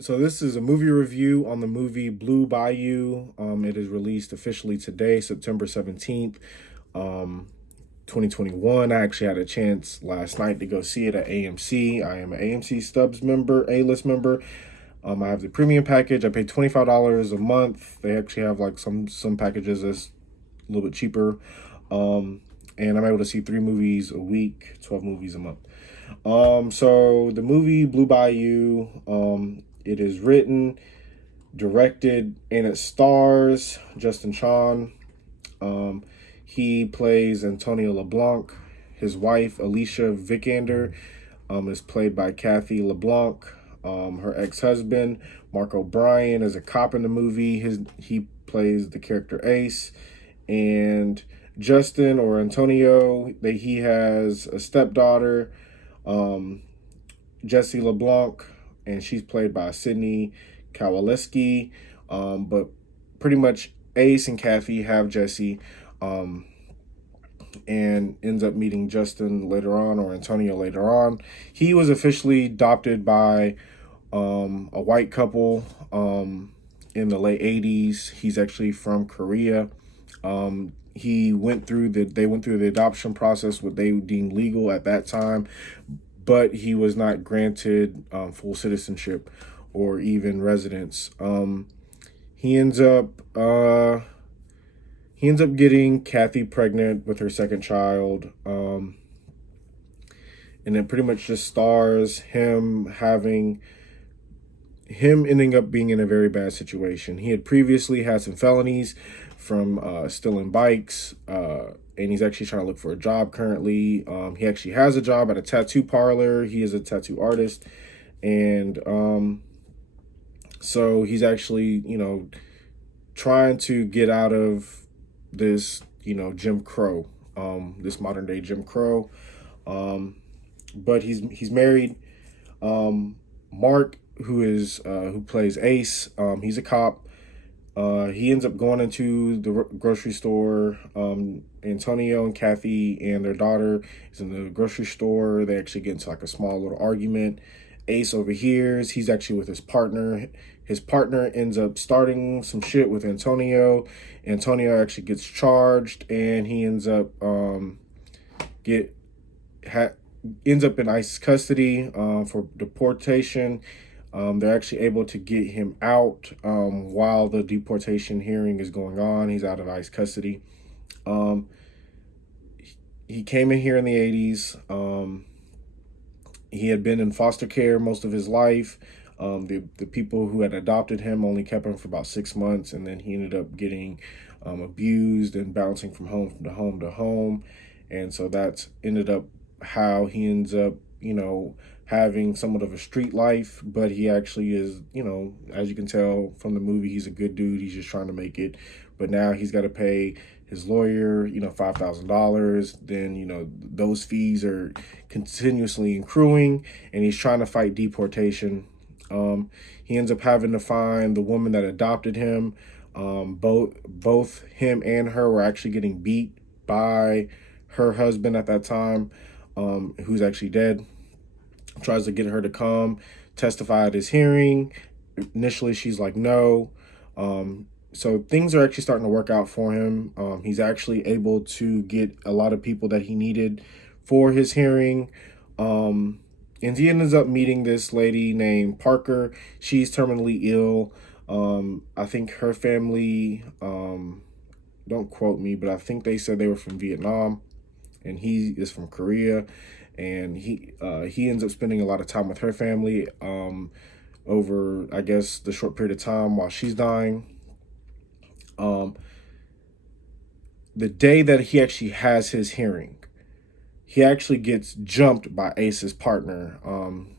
So this is a movie review on the movie Blue Bayou. It is released officially today, September 17th, um, 2021. I actually had a chance last night to go see it at AMC. I am an AMC Stubs member, A-list member. I have the premium package. I paid $25 a month. They actually have like some packages that's a little bit cheaper. And I'm able to see 3 movies a week, 12 movies a month. So the movie Blue Bayou, it is written, directed, and it stars Justin Chon. He plays Antonio LeBlanc. His wife, Alicia Vikander, is played by Kathy LeBlanc. Her ex-husband, Mark O'Brien, is a cop in the movie. He plays the character Ace. And Justin, or Antonio, he has a stepdaughter, Jessie LeBlanc, and she's played by Sydney Kowalske. But pretty much Ace and Kathy have Jessie, and ends up meeting Justin later on, or Antonio later on. He was officially adopted by a white couple in the late 80s. He's actually from Korea. They went through the adoption process, what they deemed legal at that time, but he was not granted full citizenship or even residence. He ends up getting Kathy pregnant with her second child, and it pretty much just stars him ending up being in a very bad situation. He had previously had some felonies from stealing bikes, and he's actually trying to look for a job currently. He actually has a job at a tattoo parlor. He is a tattoo artist, and so he's actually, trying to get out of this, Jim Crow, this modern day Jim Crow. But he's married. Mark, who plays Ace, he's a cop. He ends up going into the grocery store. Antonio and Kathy and their daughter is in the grocery store. They actually get into like a small little argument. Ace overhears. He's actually with his partner. His partner ends up starting some shit with Antonio. Antonio actually gets charged, and he ends up ends up in ICE custody for deportation. They're actually able to get him out while the deportation hearing is going on. He's out of ICE custody. He came in here in the 80s. He had been in foster care most of his life. The people who had adopted him only kept him for about 6 months, and then he ended up getting abused and bouncing from home to home to home. And so that's ended up how he ends up, having somewhat of a street life, but he actually is, as you can tell from the movie, he's a good dude. He's just trying to make it. But now he's got to pay his lawyer, $5,000. Then, those fees are continuously accruing, and he's trying to fight deportation. He ends up having to find the woman that adopted him. Both him and her were actually getting beat by her husband at that time, who's actually dead. Tries to get her to come testify at his hearing. Initially, she's like, no. So things are actually starting to work out for him. He's actually able to get a lot of people that he needed for his hearing. And he ends up meeting this lady named Parker. She's terminally ill. I think her family, don't quote me, but I think they said they were from Vietnam, and he is from Korea. And he ends up spending a lot of time with her family over, I guess, the short period of time while she's dying. The day that he actually has his hearing, he actually gets jumped by Ace's partner.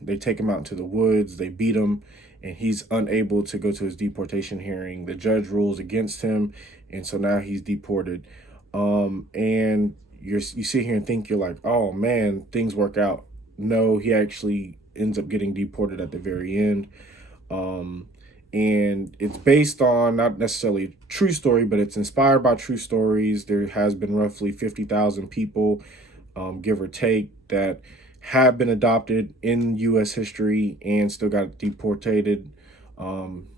They take him out into the woods, they beat him, and he's unable to go to his deportation hearing. The judge rules against him, and so now he's deported. And you sit here and think, you're like, oh man, things work out. No, he actually ends up getting deported at the very end. And it's based on not necessarily a true story, but it's inspired by true stories. There has been roughly 50,000 people, give or take, that have been adopted in U.S. history and still got deported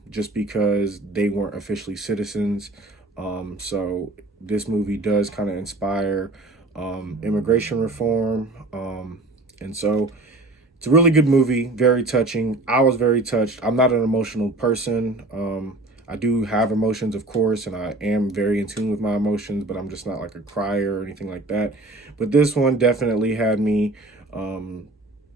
just because they weren't officially citizens. So this movie does kind of inspire immigration reform. And so it's a really good movie, very touching. I was very touched. I'm not an emotional person. I do have emotions, of course, and I am very in tune with my emotions, but I'm just not like a crier or anything like that. But this one definitely had me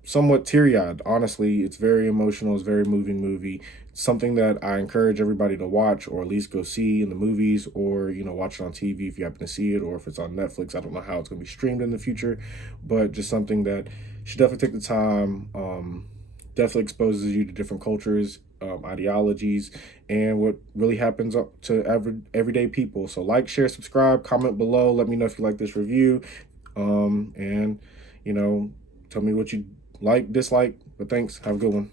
somewhat teary-eyed. Honestly, it's very emotional. It's a very moving movie. It's something that I encourage everybody to watch, or at least go see in the movies, or watch it on TV if you happen to see it, or if it's on Netflix. I don't know how it's going to be streamed in the future, but just something that you should definitely take the time. Definitely exposes you to different cultures, ideologies, and what really happens up to everyday people. So like, share, subscribe, comment below. Let me know if you like this review, and tell me what you like, dislike. But thanks. Have a good one.